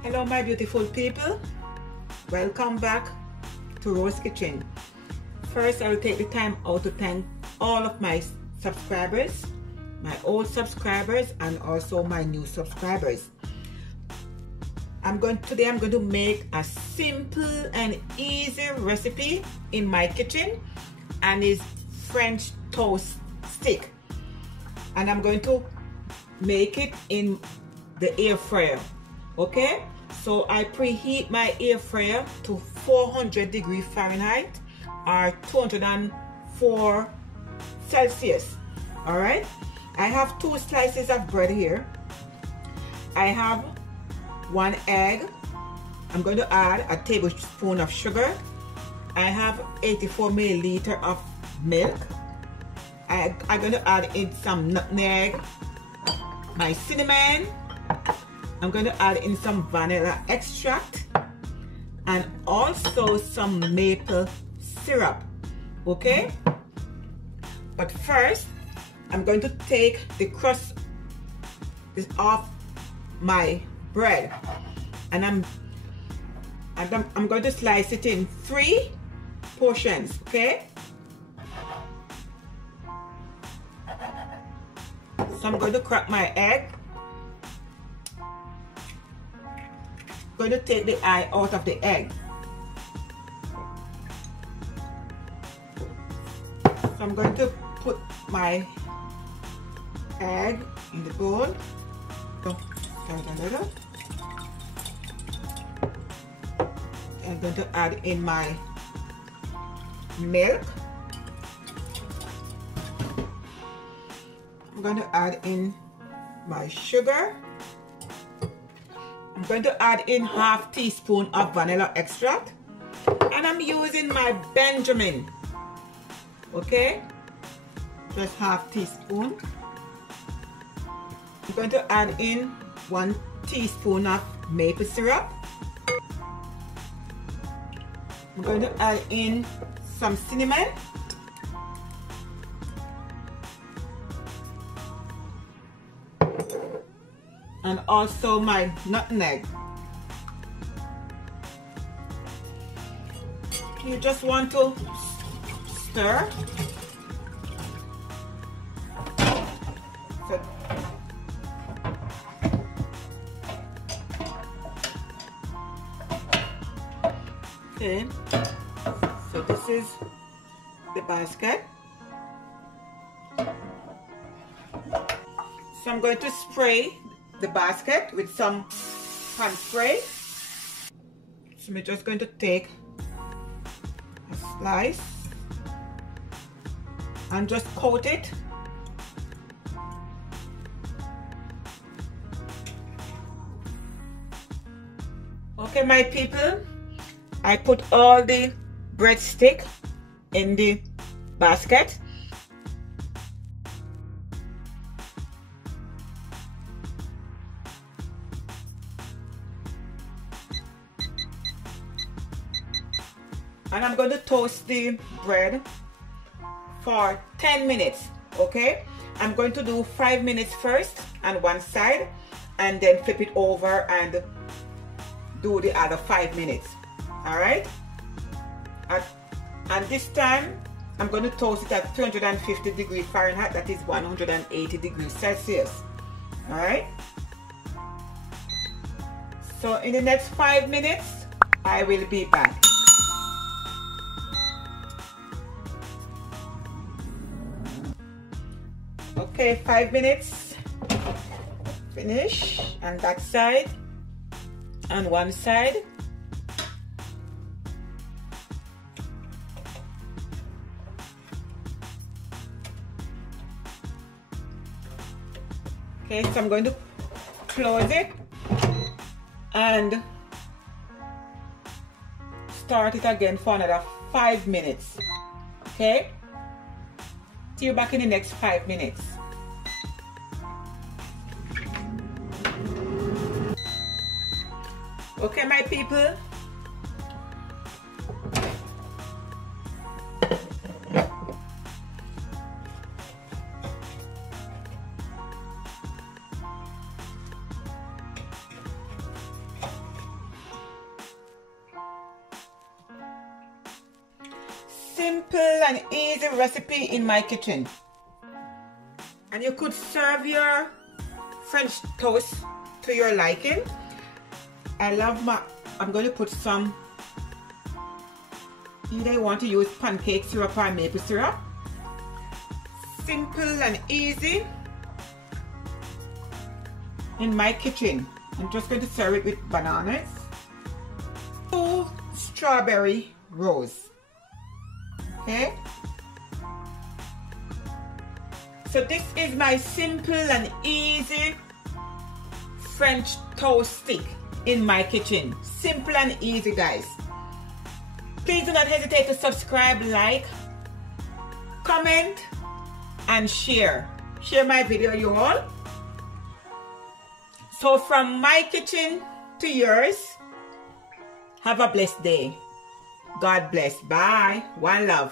Hello my beautiful people, welcome back to Rose Kitchen. First, I will take the time out to thank all of my subscribers, my old subscribers and also my new subscribers. Today I'm going to make a simple and easy recipe in my kitchen, and it's French toast stick, and I'm going to make it in the air fryer. Okay, so I preheat my air fryer to 400 Fahrenheit or 204 Celsius. All right, I have 2 slices of bread here. I have 1 egg. I'm going to add a tablespoon of sugar. I have 84 milliliter of milk. I'm going to add in some nutmeg, my cinnamon. I'm going to add in some vanilla extract and also some maple syrup. Okay, but first I'm going to take the crust off my bread, and I'm going to slice it in 3 portions. Okay, so I'm going to crack my egg. Going to take the eye out of the egg. So I'm going to put my egg in the bowl. I'm going to add in my milk. I'm going to add in my sugar. I'm going to add in ½ teaspoon of vanilla extract, and I'm using my Benjamin. Okay, just ½ teaspoon. I'm going to add in 1 teaspoon of maple syrup. I'm going to add in some cinnamon. And also my nutmeg. You just want to stir. Okay, so this is the basket. So I'm going to spray the basket with some pan spray. So I'm just going to take a slice and just coat it. Okay, my people, I put all the breadstick in the basket. And I'm going to toast the bread for 10 minutes. Okay, I'm going to do 5 minutes first on one side, and then flip it over and do the other 5 minutes. All right, and this time I'm going to toast it at 350 Fahrenheit, that is 180 Celsius. All right, so in the next 5 minutes I will be back. Okay, 5 minutes finish on that side and one side. Okay, so I'm going to close it and start it again for another 5 minutes. Okay, see you back in the next 5 minutes. Okay, my people, simple and easy recipe in my kitchen. And you could serve your French toast to your liking. I'm going to put some, either you want to use pancake syrup or maple syrup. Simple and easy in my kitchen. I'm just going to serve it with bananas. 2 strawberry rolls. Okay. So this is my simple and easy French toast stick in my kitchen. Simple and easy, guys. Please do not hesitate to subscribe, like, comment, and share. Share my video, you all. So from my kitchen to yours, have a blessed day. God bless. Bye. One love.